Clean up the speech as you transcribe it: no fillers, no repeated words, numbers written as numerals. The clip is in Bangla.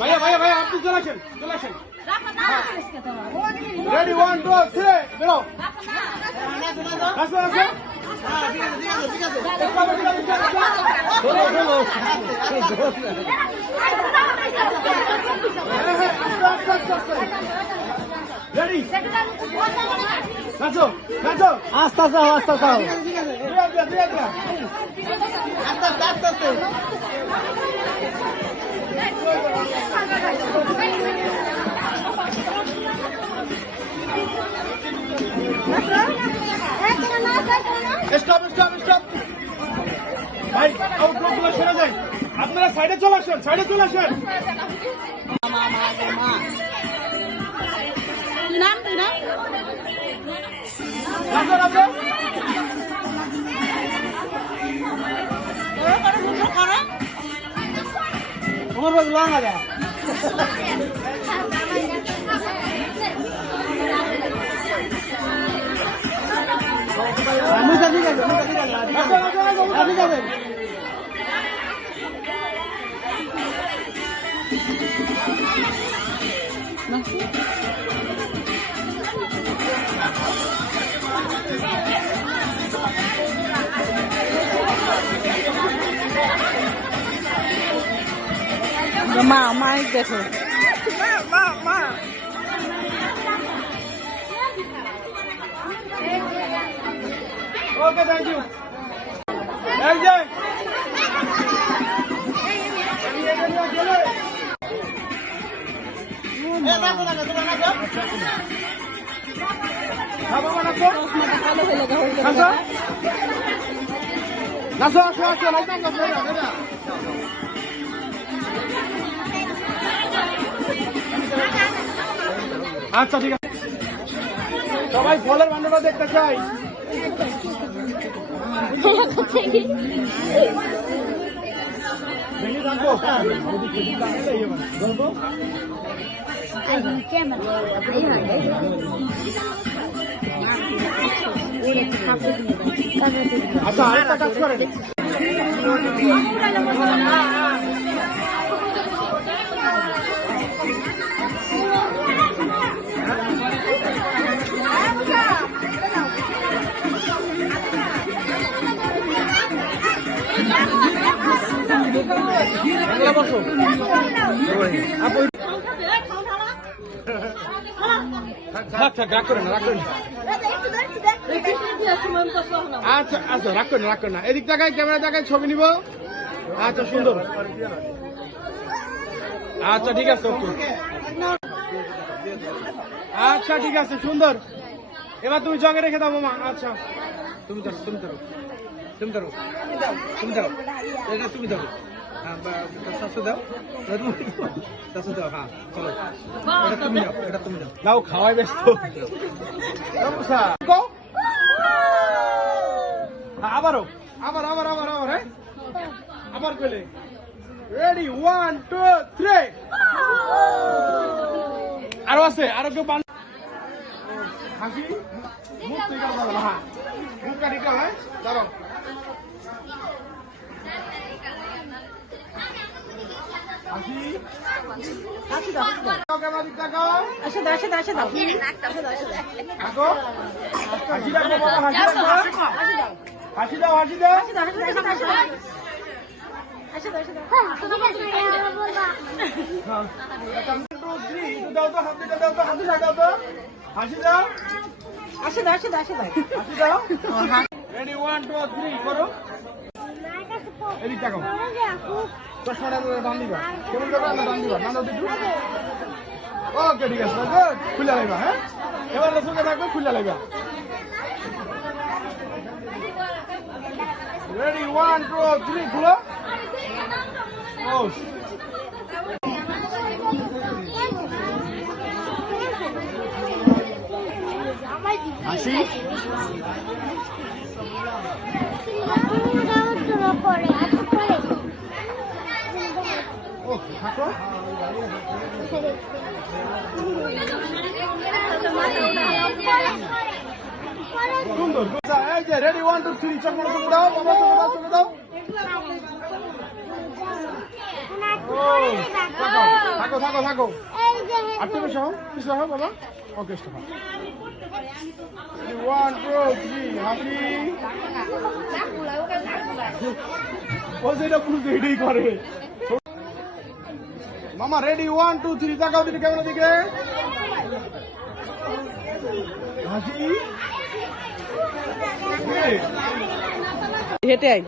ভাইয়া ভাইয়া ভাইয়া আপনি চলে আসেন রেডি 1 2 3 বেরো আসো আসো রেডি নাচো নাচো আস্তে আস্তে স্টপ স্টপ স্টপ ভাই আউটগুলো সরে যায় আপনারা সাইডে চলে আসেন নাম তুই না রাজা রাজা আমার বাস লং আছে ঠিক আছে মা মাইক দেখো ওকে থ্যাংক ইউ এই যে আচ্ছা ঠিক আছে সবাই ফলের বান্ডটা দেখতে চাই আচ্ছা আরেকটা কাজ করেন আচ্ছা আচ্ছা রাখ করেন না এদিক টাকায় ক্যামেরা টাকায় ছবি নিব আচ্ছা সুন্দর আচ্ছা ঠিক আছে ওকে আচ্ছা ঠিক আছে সুন্দর এবার তুমি জগে রেখে দাও মামা আচ্ছা তুমি ধরো এটা তুমি ধরো শাশু দাও হ্যাঁ চলো এটা তুমি দাও দাও খাওয়াই ব্যস্ত আবারও আবার হ্যাঁ আবার পেলে রেডি 1 2 3 আরো আছে আরো কেউ হাসি মুখ থেকে বলো হ্যাঁ মুখ কাটি কাল হ্যাঁ দাঁড়াও হাসি দাও ক্যামেরা দিক তাকাও আসে দাও হাসি দাও রেডি 1 2 3 করো এদিক তাকাও চশমাটা দাম দিবা কেমন করে দাম দিবা না দিদু ওকে ঠিক আছে গুড খুলে লাইবা হ্যাঁ এবার রসুকে থাকবে খুলে লাইবা রেডি 1 2 3 খুলো ও হাসি ও থাকো সুন্দর এই যে রেডি 1 2 3 চোখ দাও বাবা চোখ দাও থাকো আর তুমি সহ বাবা ওকে স্টপ 1 2 3 হাসি ও যেটা বুঝতে এটাই করে মামা রেডি 1 2 3 তাকাও দিকে ক্যামেরা দিকে হাসি হেঁটে আই